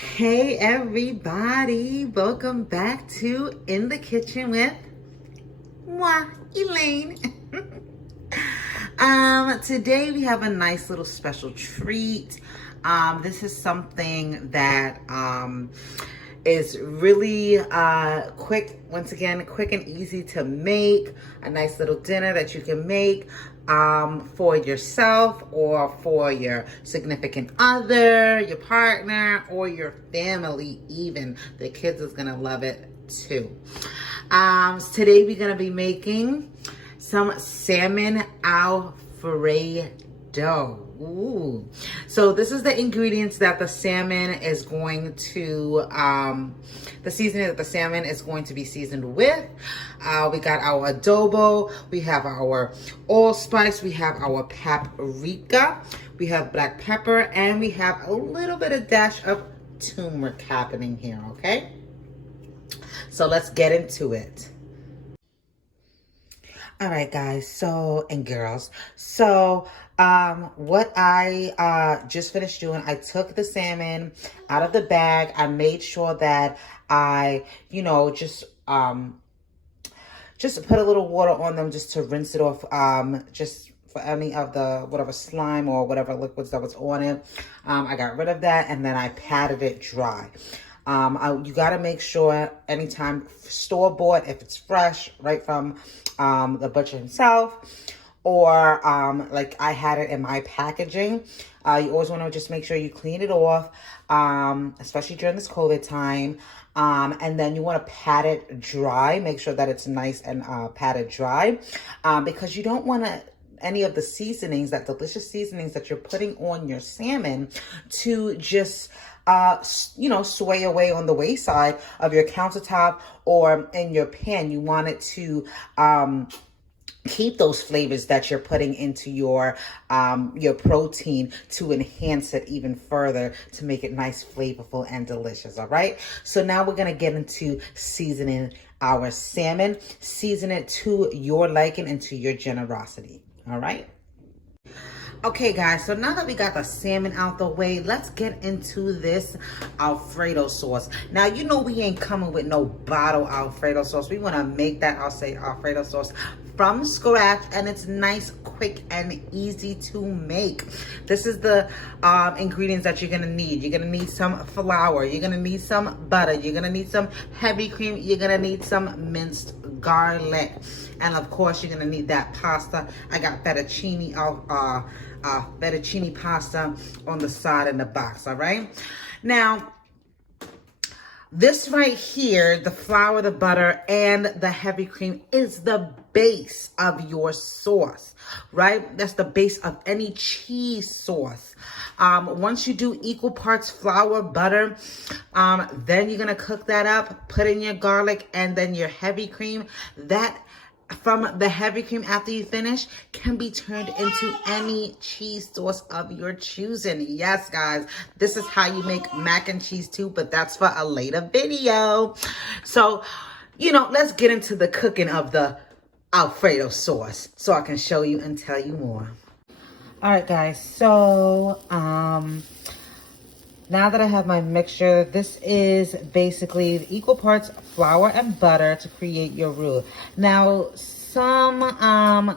Hey everybody, welcome back to In the Kitchen with moi, Elaine. Today we have a nice little special treat. This is something that is really quick, once again, quick and easy to make. A nice little dinner that you can make for yourself or for your significant other, your partner, or your family even. The kids is gonna love it too. So today we're gonna be making some Salmon Alfredo. Ooh. So this is the ingredients that the salmon is going to, the seasoning that the salmon is going to be seasoned with. We got our adobo, we have our allspice, we have our paprika, we have black pepper, and we have a little bit of dash of turmeric happening here, okay? So let's get into it. All right, guys, and girls, what I just finished doing, I took the salmon out of the bag. I made sure that I, just put a little water on them just to rinse it off, just for any of the whatever slime or whatever liquids that was on it. I got rid of that, and then I patted it dry. You got to make sure anytime store-bought, if it's fresh, right from the butcher himself, or like I had it in my packaging. You always want to just make sure you clean it off, especially during this COVID time. And then you want to pat it dry. Make sure that it's nice and patted dry, because you don't want any of the seasonings, that delicious seasonings that you're putting on your salmon, to just sway away on the wayside of your countertop or in your pan. You want it to keep those flavors that you're putting into your protein, to enhance it even further, to make it nice, flavorful, and delicious. All right. So now we're gonna get into seasoning our salmon. Season it to your liking and to your generosity. All right. Okay, guys, so now that we got the salmon out the way, let's get into this Alfredo sauce. Now, we ain't coming with no bottle Alfredo sauce. We want to make that, Alfredo sauce from scratch, and it's nice, quick, and easy to make. This is the ingredients that you're going to need. You're going to need some flour. You're going to need some butter. You're going to need some heavy cream. You're going to need some minced garlic. And, of course, you're going to need that pasta. I got fettuccine pasta on the side in the box. All right. Now, this right here, the flour, the butter, and the heavy cream is the base of your sauce, right? That's the base of any cheese sauce. Once you do equal parts flour, butter, then you're going to cook that up, put in your garlic, and then your heavy cream. That from the heavy cream, after you finish, can be turned into any cheese sauce of your choosing. Yes, guys, this is how you make mac and cheese too, but that's for a later video. So, let's get into the cooking of the Alfredo sauce so I can show you and tell you more. All right, guys, so now that I have my mixture, this is basically equal parts flour and butter to create your roux. Now, some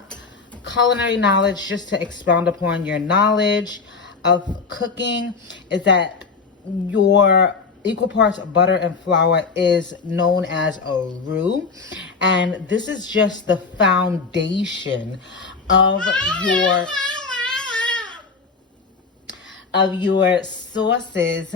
culinary knowledge, just to expound upon your knowledge of cooking, is that your equal parts butter and flour is known as a roux. And this is just the foundation of your sauces,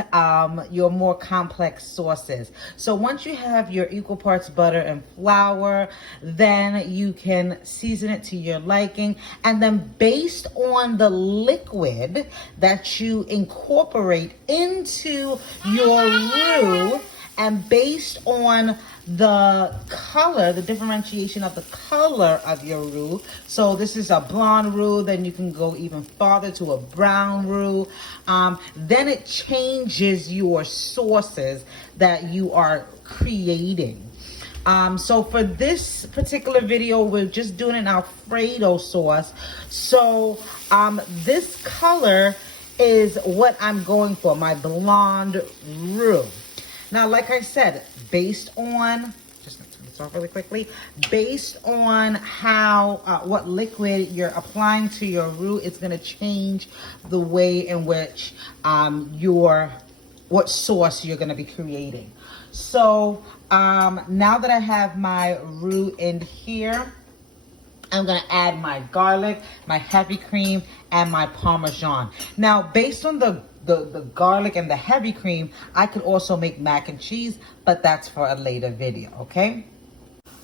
your more complex sauces. So once you have your equal parts butter and flour, then you can season it to your liking. And then based on the liquid that you incorporate into your roux, and based on the color, the differentiation of the color of your roux. So this is a blonde roux, then you can go even farther to a brown roux. Then it changes your sauces that you are creating. So for this particular video, we're just doing an Alfredo sauce. So this color is what I'm going for, my blonde roux. Now, like I said, based on, just gonna turn this off really quickly, based on how, what liquid you're applying to your roux, it's gonna change the way in which what sauce you're gonna be creating. So now that I have my roux in here, I'm gonna add my garlic, my heavy cream, and my Parmesan. Now, based on the garlic and the heavy cream, I could also make mac and cheese, but that's for a later video, okay?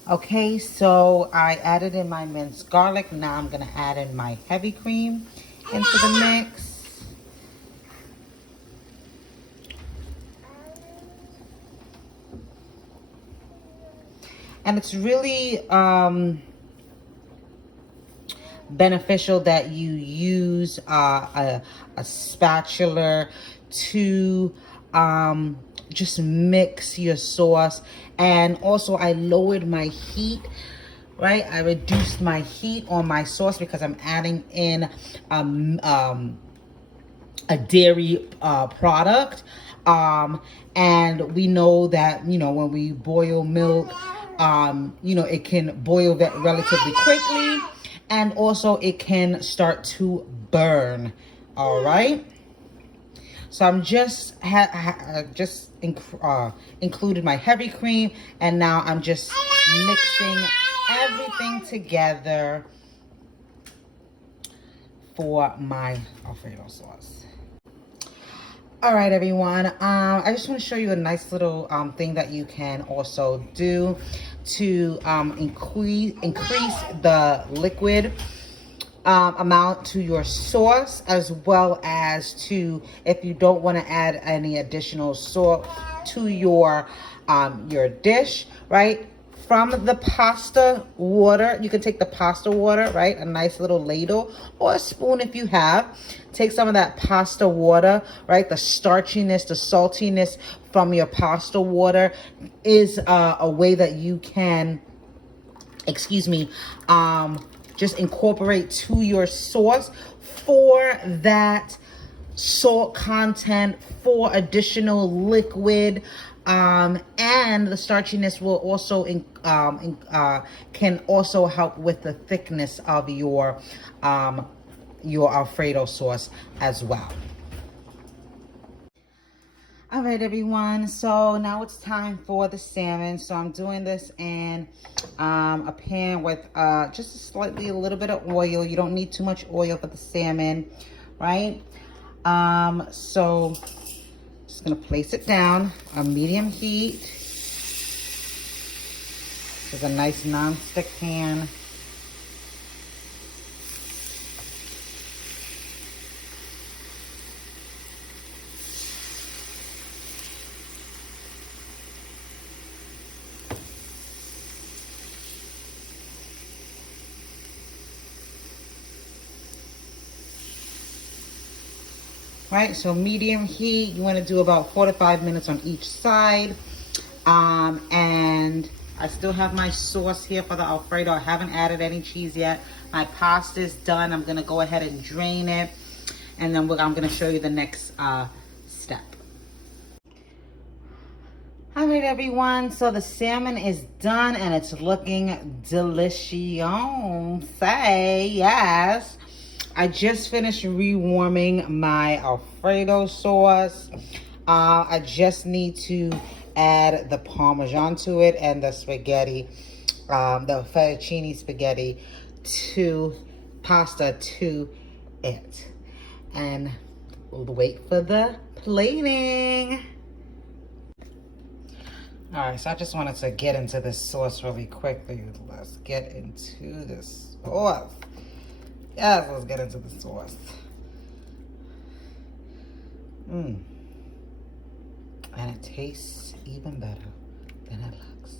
Okay, so I added in my minced garlic. Now I'm gonna add in my heavy cream into the mix. And it's really beneficial that you use a spatula to just mix your sauce. And also I lowered my heat, right? I reduced my heat on my sauce because I'm adding in a dairy product. And we know that, you know, when we boil milk, you know, it can boil relatively quickly, and also it can start to burn. All right. So I'm just included my heavy cream, and now I'm just mixing everything together for my Alfredo sauce. All right, everyone. I just want to show you a nice little thing that you can also do to increase the liquid amount to your sauce, as well as to, if you don't want to add any additional salt to your dish, right? From the pasta water, you can take the pasta water, right? A nice little ladle or a spoon if you have. Take some of that pasta water, right? The starchiness, the saltiness from your pasta water is a way that you can, just incorporate to your sauce for that salt content, for additional liquid, and the starchiness will also can also help with the thickness of your Alfredo sauce as well. All right, everyone, so now it's time for the salmon. So I'm doing this in a pan with just a little bit of oil. You don't need too much oil for the salmon, right? So just gonna place it down on medium heat. This is a nice non-stick pan. Right, so medium heat, you want to do about 4 to 5 minutes on each side. And I still have my sauce here for the Alfredo. I haven't added any cheese yet. My pasta is done. I'm going to go ahead and drain it. And then I'm going to show you the next step. All right, everyone. So the salmon is done and it's looking delicious. Say yes. I just finished rewarming my Alfredo sauce. I just need to add the Parmesan to it and the spaghetti, the fettuccine spaghetti pasta to it. And we'll wait for the plating. All right, so I just wanted to get into this sauce really quickly. Let's get into this sauce. Yes, let's get into the sauce. And it tastes even better than it looks.